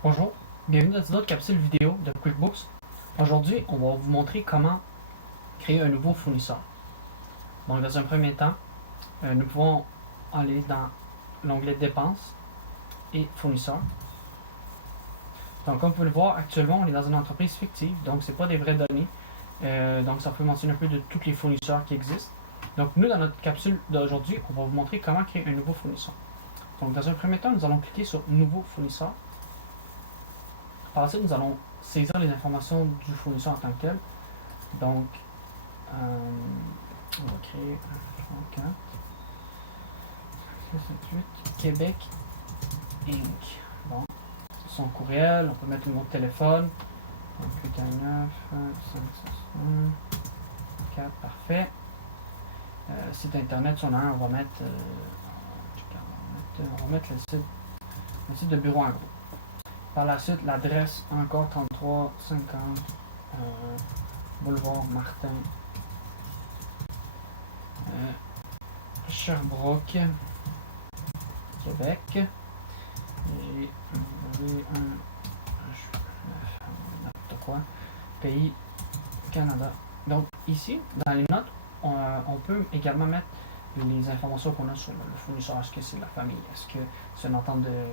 Bonjour, bienvenue dans une autre capsule vidéo de QuickBooks. Aujourd'hui, on va vous montrer comment créer un nouveau fournisseur. Donc, dans un premier temps, nous pouvons aller dans l'onglet Dépenses et Fournisseurs. Donc, comme vous pouvez le voir, actuellement, on est dans une entreprise fictive, donc ce n'est pas des vraies données. Donc, ça peut mentionner un peu de tous les fournisseurs qui existent. Donc, nous, dans notre capsule d'aujourd'hui, on va vous montrer comment créer un nouveau fournisseur. Donc, dans un premier temps, nous allons cliquer sur Nouveau fournisseur. Par la suite, nous allons saisir les informations du fournisseur en tant que tel. Donc, on va créer un 4, 68, Québec Inc. Bon, son courriel, on peut mettre le numéro de téléphone. Donc, 819 561 4, parfait. Site internet, sur un, on va mettre, le site de bureau en gros. Par la suite, l'adresse encore 3350 Boulevard Martin, Sherbrooke, Québec. Et n'importe quoi. Pays Canada. Donc ici, dans les notes, on peut également mettre les informations qu'on a sur le fournisseur. Est-ce que c'est la famille? Est-ce que c'est une entente de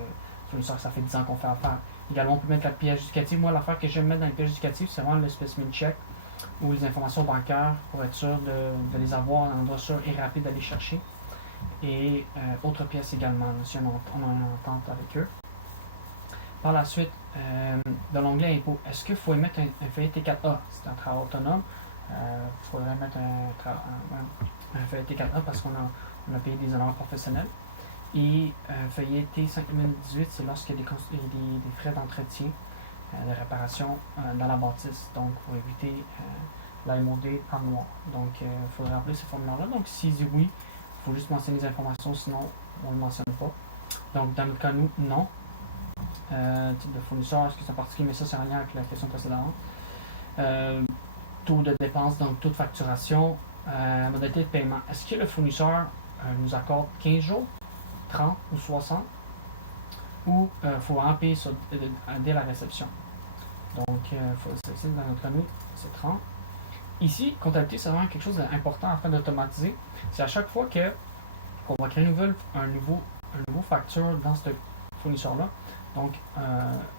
fournisseur? Ça fait 10 ans qu'on fait affaire. Également, on peut mettre la pièce justificative. Moi, l'affaire que j'aime mettre dans les pièces justificatives, c'est vraiment le specimen check ou les informations bancaires pour être sûr de les avoir dans un endroit sûr et rapide d'aller chercher. Et autre pièce également, si on a une entente avec eux. Par la suite, dans l'onglet Impôts, est-ce qu'il faut émettre un feuillet T4A? C'est un travail autonome. Il faudrait mettre un feuillet T4A parce qu'on a payé des honoraires professionnels. Et feuillet T5018, c'est lorsqu'il y a des frais d'entretien, de réparation dans la bâtisse. Donc, pour éviter la MOD en noir. Donc, il faudrait remplir ces formulaires-là. Donc, s'il dit oui, il faut juste mentionner les informations, sinon, on ne le mentionne pas. Donc, dans notre cas, nous, non. Type de fournisseur, est-ce que c'est en particulier, mais ça, c'est en lien avec la question précédente. Taux de dépense, donc taux de facturation, modalité de paiement. Est-ce que le fournisseur nous accorde 15 jours, 30 ou 60, ou il faut en payer dès la réception? Donc, dans notre cas, nous, c'est 30. Ici, comptabilité, c'est vraiment quelque chose d'important afin d'automatiser. C'est à chaque fois qu'on va créer un nouveau facture dans ce fournisseur-là. Donc,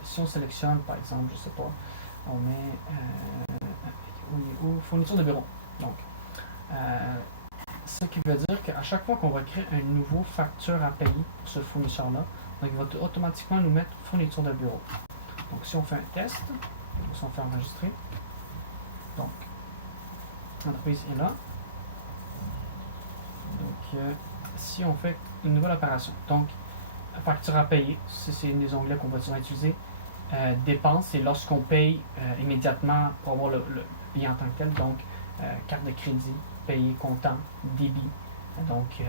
si on sélectionne, par exemple, je ne sais pas, on met fourniture de bureau. Donc, ce qui veut dire qu'à chaque fois qu'on va créer un nouveau facture à payer pour ce fournisseur-là, donc il va automatiquement nous mettre fourniture de bureau. Donc, si on fait un test, si on fait enregistrer, donc, l'entreprise est là. Donc, si on fait une nouvelle opération, donc, facture à payer, c'est une des onglets qu'on va souvent utiliser. Dépenses, c'est lorsqu'on paye immédiatement pour avoir le payé en tant que tel. Donc, carte de crédit, payé comptant, débit, donc,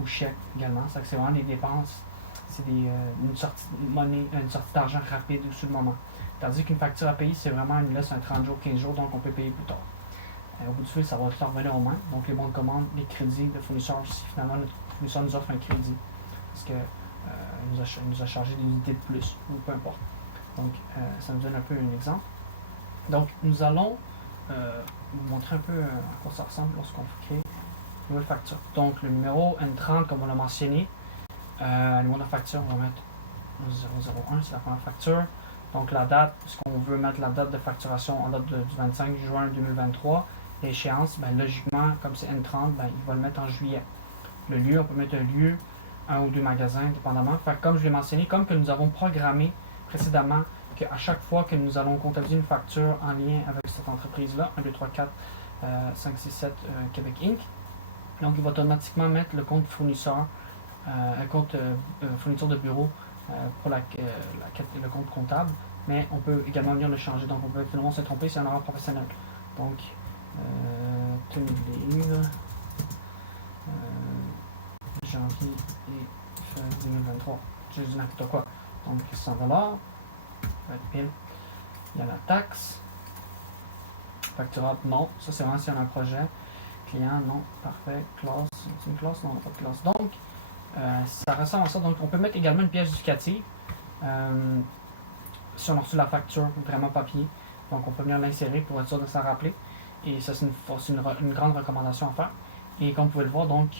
ou chèque également. C'est vraiment des dépenses, c'est une sortie de monnaie, une sortie d'argent rapide ou sur le moment. Tandis qu'une facture à payer, c'est vraiment une laisse un 30 jours, 15 jours, donc on peut payer plus tard. Au bout du fil, ça va tout revenir aux mains. Donc, les bons de commande, les crédits de fournisseurs, si finalement notre fournisseur nous offre un crédit, parce que nous a chargé des unités de plus, ou peu importe. Donc, ça nous donne un peu un exemple. Donc, nous allons vous montrer un peu à quoi ça ressemble lorsqu'on crée une nouvelle facture. Donc, le numéro N30, comme on l'a mentionné, le numéro de la facture, on va mettre 001, c'est la première facture. Donc, la date, est-ce qu'on veut mettre la date de facturation en date du 25 juin 2023? L'échéance, ben, logiquement, comme c'est N30, ben, il va le mettre en juillet. Le lieu, on peut mettre un lieu, un ou deux magasins, dépendamment. Fait, comme je l'ai mentionné, comme que nous avons programmé précédemment qu'à chaque fois que nous allons comptabiliser une facture en lien avec cette entreprise-là, 1, 2, 3, 4, 5, 6, 7, Québec Inc., donc il va automatiquement mettre le compte fournisseur, un compte fourniture de bureau pour le compte comptable, mais on peut également venir le changer. Donc on peut finalement se tromper, c'est un horaire professionnel. Donc, tenue de livre, janvier et février 2023. Je dis n'importe quoi. Donc, 100$, va être pile. Il y a la taxe. Facturable, non. Ça, c'est vraiment si on a un projet. Client, non. Parfait. Classe, c'est une classe? Non, on n'a pas de classe. Donc, ça ressemble à ça. Donc, on peut mettre également une pièce justificative. si on a reçu la facture vraiment papier. Donc on peut venir l'insérer pour être sûr de s'en rappeler. Et ça, c'est une grande recommandation à faire. Et comme vous pouvez le voir, donc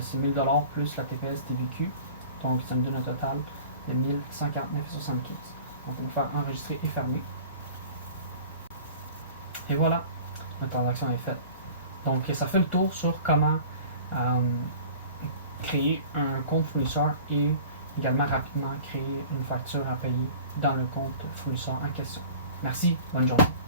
c'est 1000$ plus la TPS TVQ. Donc ça me donne un total de 1149,75. Donc on va faire enregistrer et fermer. Et voilà, notre transaction est faite. Donc ça fait le tour sur comment créer un compte fournisseur et également rapidement créer une facture à payer dans le compte fournisseur en question. Merci, bonne journée.